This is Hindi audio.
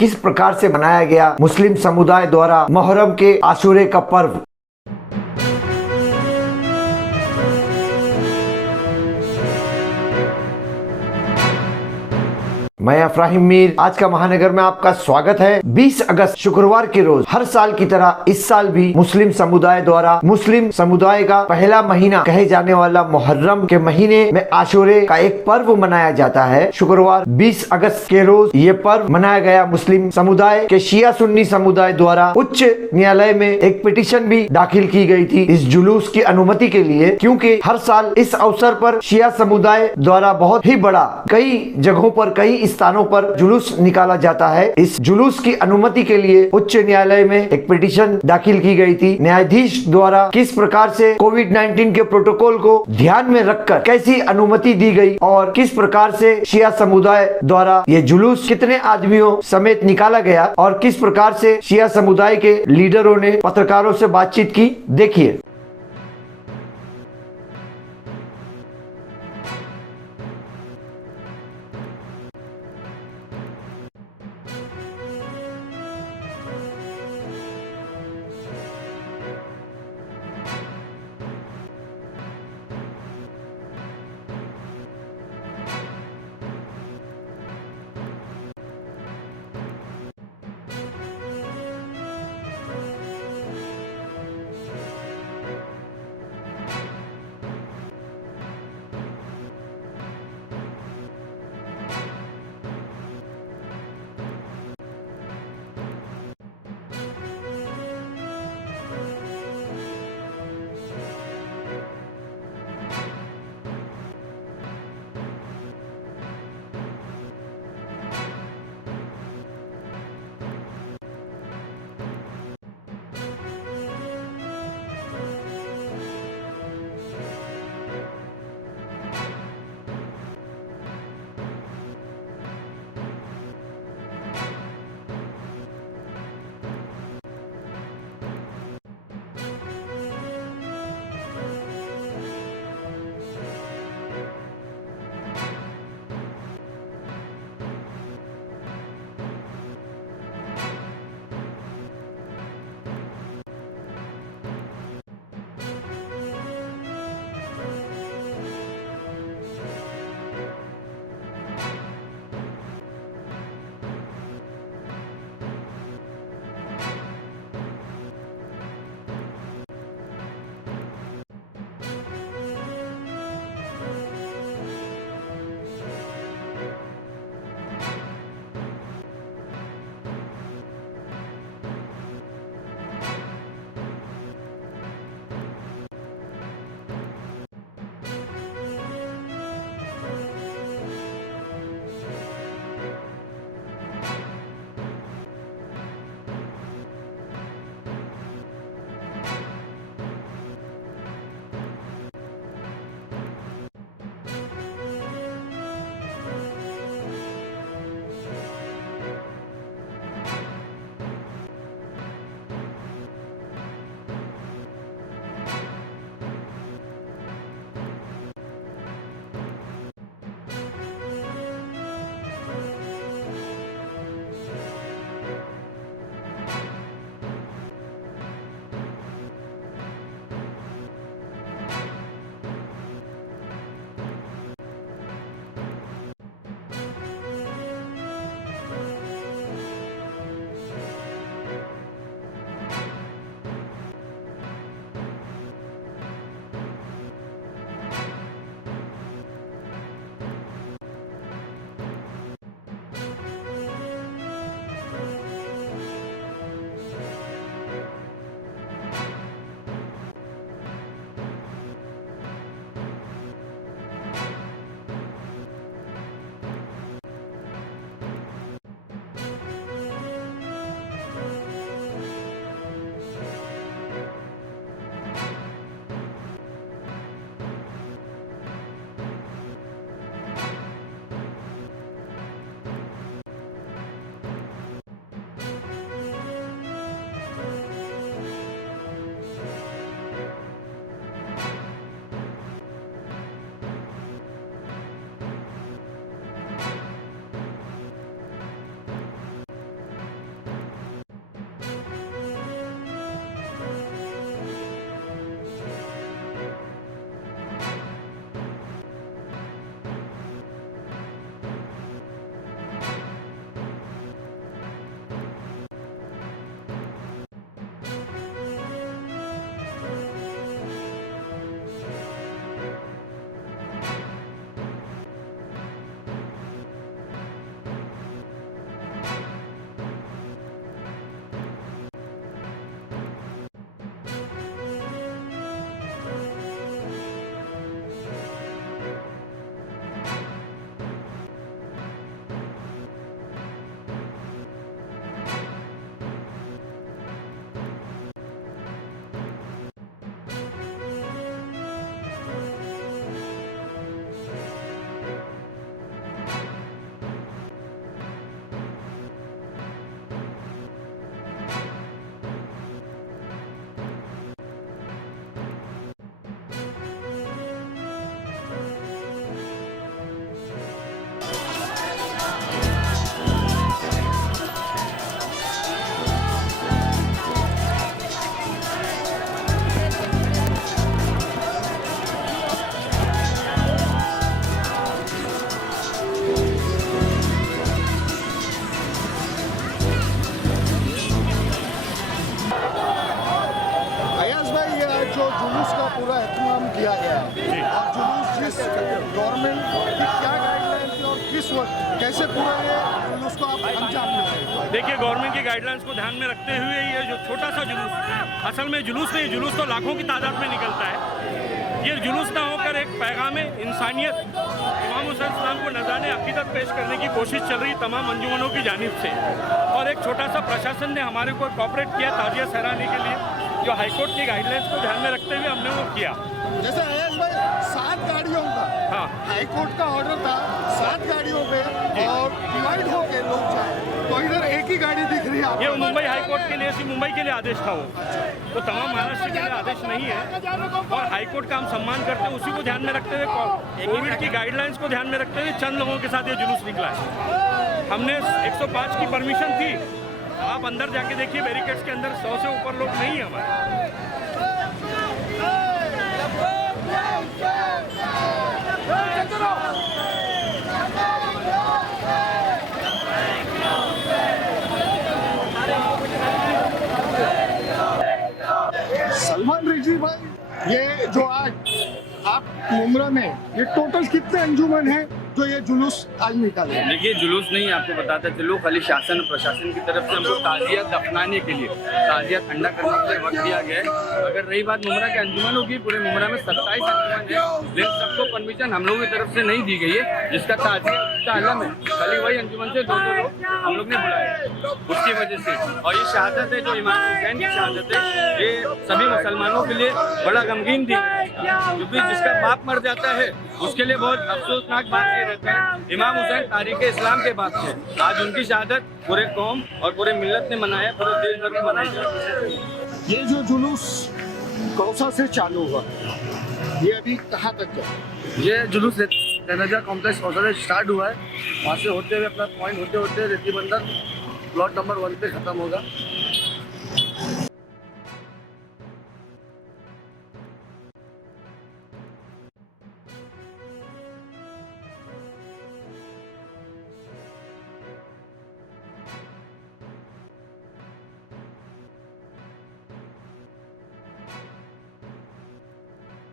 किस प्रकार से मनाया गया मुस्लिम समुदाय द्वारा मुहर्रम के आशूरे का पर्व। मैं अफ्राहिम मीर, आज का महानगर में आपका स्वागत है। 20 अगस्त शुक्रवार के रोज हर साल की तरह इस साल भी मुस्लिम समुदाय द्वारा मुस्लिम समुदाय का पहला महीना कहे जाने वाला मुहर्रम के महीने में आशूरे का एक पर्व मनाया जाता है। शुक्रवार 20 अगस्त के रोज ये पर्व मनाया गया। मुस्लिम समुदाय के शिया सुन्नी समुदाय द्वारा उच्च न्यायालय में एक पिटीशन भी दाखिल की गई थी इस जुलूस की अनुमति के लिए, क्योंकि हर साल इस अवसर पर शिया समुदाय द्वारा बहुत ही बड़ा कई जगहों पर कई स्थानों पर जुलूस निकाला जाता है। इस जुलूस की अनुमति के लिए उच्च न्यायालय में एक पिटीशन दाखिल की गई थी। न्यायाधीश द्वारा किस प्रकार से कोविड-19 के प्रोटोकॉल को ध्यान में रखकर कैसी अनुमति दी गई और किस प्रकार से शिया समुदाय द्वारा ये जुलूस कितने आदमियों समेत निकाला गया और किस प्रकार से शिया समुदाय के लीडरों ने पत्रकारों से बातचीत की, देखिए। दिया गया है और जुलूस जिस गवर्नमेंट की क्या गाइडलाइन थी और किस वक्त कैसे पूरा ये जुलूस को आप अंजाम देंगे? देखिए, गवर्नमेंट की गाइडलाइंस को ध्यान में रखते हुए ये जो छोटा सा जुलूस, असल में जुलूस नहीं, जुलूस तो लाखों की तादाद में निकलता है। ये जुलूस ना होकर एक पैगाम इंसानियत, इमाम हुसैन सलाम को नज़ाने अकीदत पेश करने की कोशिश चल रही तमाम अंजुमनों की जानिब से, और एक छोटा सा प्रशासन ने हमारे को कॉपरेट किया ताजिया सहराने के लिए, जो हाईकोर्ट की गाइडलाइंस को ध्यान में रखते हुए हमने वो किया। जैसे अय्याज भाई 7 गाड़ियों का हाँ, हाईकोर्ट का ऑर्डर था, 7 गाड़ियों पे और डिवाइड होके लोग जाए, तो इधर एक ही गाड़ी दिख रही है। ये मुंबई हाईकोर्ट के लिए, मुंबई के लिए आदेश था वो, तो तमाम महाराष्ट्र के लिए आदेश नहीं है। और हाईकोर्ट का हम सम्मान करते हैं, उसी को ध्यान में रखते हुए, कोविड की गाइडलाइंस को ध्यान में रखते हुए चंद लोगों के साथ ये जुलूस निकला है। हमने 105 की परमिशन थी, आप अंदर जाके देखिए बैरिकेड्स के अंदर 100 से ऊपर लोग नहीं है हमारे। सलमान रिजवी भाई, ये जो आज आप मुमरा में ये टोटल कितने अंजुमन हैं जो ये जुलूस आज निकाले? देखिए, जुलूस नहीं, आपको बताता चलो, खाली शासन प्रशासन की तरफ से हमको ताजिया दफनाने के लिए, ताजिया ठंडा करने के लिए वक्त दिया गया है। अगर रही बात मुमरा के अंजुमनों की, पूरे मुमरा में 27 अंजुमन है, लेकिन सबको परमिशन हम लोगों की तरफ से नहीं दी गई है, जिसका ताजिया का आलम है। खाली वही अंजुमन से 2-2 लोग हम लोग ने बुलाया, उसकी वजह से। और ये शहादत है जो इमाम हुसैन की शहादत है, ये सभी मुसलमानों के लिए बड़ा गमगीन दिन है, क्योंकि जिसका बाप मर जाता है उसके लिए बहुत अफसोसनाक बात ये रहता है। इमाम हुसैन तारीख इस्लाम के बाप थे, आज उनकी शहादत पूरे कौम और पूरे मिल्लत ने मनाया, पूरे देश भर में मनाई जाती है। ये जो जुलूस कौसा से चालू हुआ, ये अभी कहाँ तक गया? ये जुलूस दरजा कॉम्प्लेक्स कौसा से स्टार्ट हुआ है, वहाँ से होते हुए अपना पॉइंट होते होते रेती बंदर प्लॉट नंबर 1 पे ख़त्म होगा।